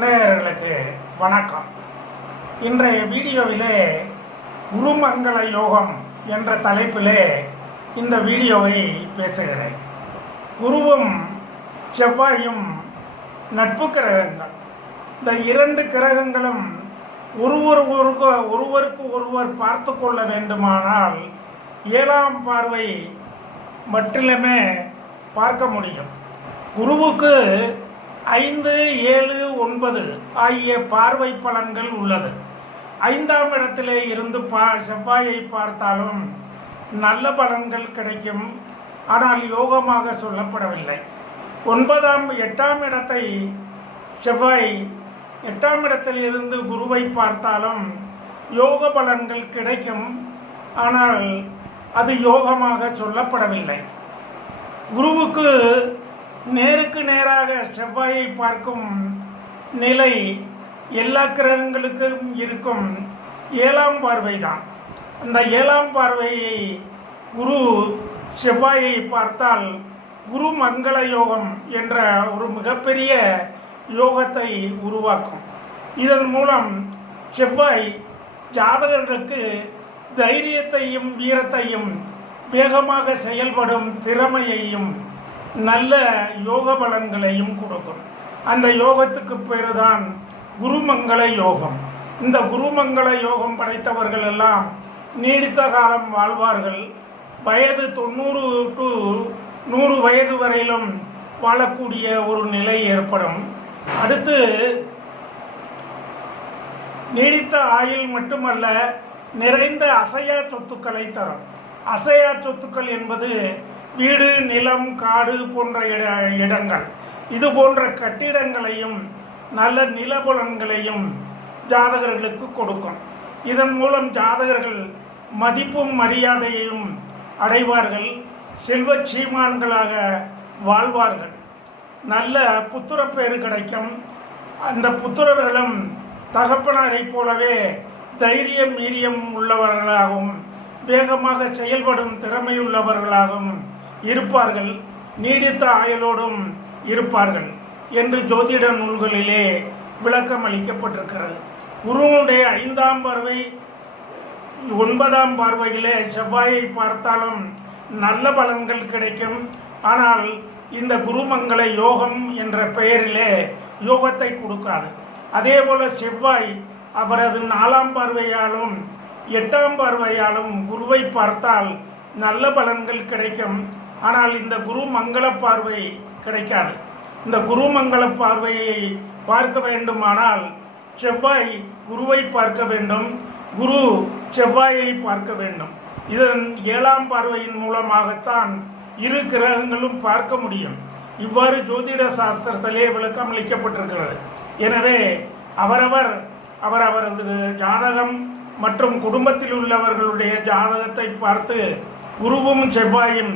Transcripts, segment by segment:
நேயர்களுக்கு வணக்கம். இன்றைய வீடியோவிலே குருமங்கள யோகம் என்ற தலைப்பிலே இந்த வீடியோவை பேசுகிறேன். குருவும் செவ்வாயும் நட்பு கிரகங்கள். இந்த இரண்டு கிரகங்களும் ஒருவருக்கு ஒருவர் பார்த்து கொள்ள வேண்டுமானால் 7ஆம் பார்வை மட்டுமே பார்க்க முடியும். குருவுக்கு 5, 7, 9 ஆகிய பார்வை பலன்கள் உள்ளது. 5ஆம் இடத்திலே இருந்து செவ்வாயை பார்த்தாலும் நல்ல பலன்கள் கிடைக்கும். ஆனால் யோகமாக சொல்லப்படவில்லை. 8ஆம் இடத்தை செவ்வாய் 8ஆம் இடத்தில் இருந்து குருவை பார்த்தாலும் யோக பலன்கள் கிடைக்கும். ஆனால் அது யோகமாக சொல்லப்படவில்லை. குருவுக்கு நேருக்கு நேராக செவ்வாயை பார்க்கும் நிலை எல்லா கிரகங்களுக்கும் இருக்கும் 7ஆம் பார்வை தான். அந்த 7ஆம் பார்வையை குரு செவ்வாயை பார்த்தால் குரு மங்கள யோகம் என்ற ஒரு மிகப்பெரிய யோகத்தை உருவாக்கும். இதன் மூலம் செவ்வாய் ஜாதகர்களுக்கு தைரியத்தையும் வீரத்தையும் வேகமாக செயல்படும் திறமையையும் நல்ல யோக பலன்களையும் கொடுக்கும். அந்த யோகத்துக்கு பேரு தான் குருமங்கள யோகம். இந்த குருமங்கள யோகம் படைத்தவர்கள் எல்லாம் நீடித்த காலம் வாழ்வார்கள். வயது 90 to 100 வயது வரையிலும் வாழக்கூடிய ஒரு நிலை ஏற்படும். அடுத்து நீடித்த ஆயுள் மட்டுமல்ல, நிறைந்த அசையா சொத்துக்களை தரும். அசையா சொத்துக்கள் என்பது வீடு, நிலம், காடு போன்ற இடங்கள். இது போன்ற கட்டிடங்களையும் நல்ல நிலபலன்களையும் ஜாதகர்களுக்கு கொடுக்கும். இதன் மூலம் ஜாதகர்கள் மதிப்பும் மரியாதையையும் அடைவார்கள். செல்வ சீமான்களாக வாழ்வார்கள். நல்ல புத்திரப்பேறு கிடைக்கும். அந்த புத்திரர்களும் தகப்பனாரை போலவே தைரியம் வீரியம் உள்ளவர்களாகவும் வேகமாக செயல்படும் திறமையுள்ளவர்களாகவும் இருப்பார்கள். நீடித்த ஆயுளோடும் இருப்பார்கள் என்று ஜோதிட நூல்களிலே விளக்கம் அளிக்கப்பட்டிருக்கிறது. குருவுடைய 5ஆம் பார்வை 9ஆம் பார்வையிலே செவ்வாயை பார்த்தாலும் நல்ல பலன்கள் கிடைக்கும். ஆனால் இந்த குருமங்கள யோகம் என்ற பெயரிலே யோகத்தை கொடுக்காது. அதே போல செவ்வாய் அவரது 4ஆம் பார்வையாலும் 8ஆம் பார்வையாலும் குருவை பார்த்தால் நல்ல பலன்கள் கிடைக்கும். ஆனால் இந்த குரு மங்கள பார்வை கிடைக்காது. இந்த குரு மங்கள பார்வையை பார்க்க வேண்டுமானால் செவ்வாய் குருவை பார்க்க வேண்டும், குரு செவ்வாயை பார்க்க வேண்டும். இதன் 7ஆம் பார்வையின் மூலமாகத்தான் இரு கிரகங்களும் பார்க்க முடியும். இவ்வாறு ஜோதிட சாஸ்திரத்திலே விளக்கம் அளிக்கப்பட்டிருக்கிறது. எனவே அவரவரது ஜாதகம் மற்றும் குடும்பத்தில் உள்ளவர்களுடைய ஜாதகத்தை பார்த்து குருவும் செவ்வாயும்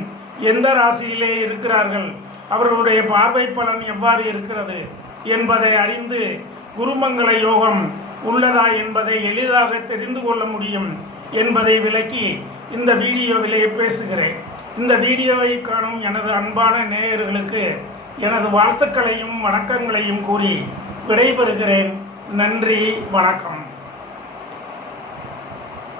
எந்த ராசியிலே இருக்கிறார்கள், அவர்களுடைய பார்வை பலன் எவ்வாறு இருக்கிறது என்பதை அறிந்து குருமங்கள யோகம் உள்ளதா என்பதை எளிதாக தெரிந்து கொள்ள முடியும் என்பதை விளக்கி இந்த வீடியோவிலே பேசுகிறேன். இந்த வீடியோவை காணும் எனது அன்பான நேயர்களுக்கு எனது வாழ்த்துக்களையும் வணக்கங்களையும் கூறி விடைபெறுகிறேன். நன்றி, வணக்கம்.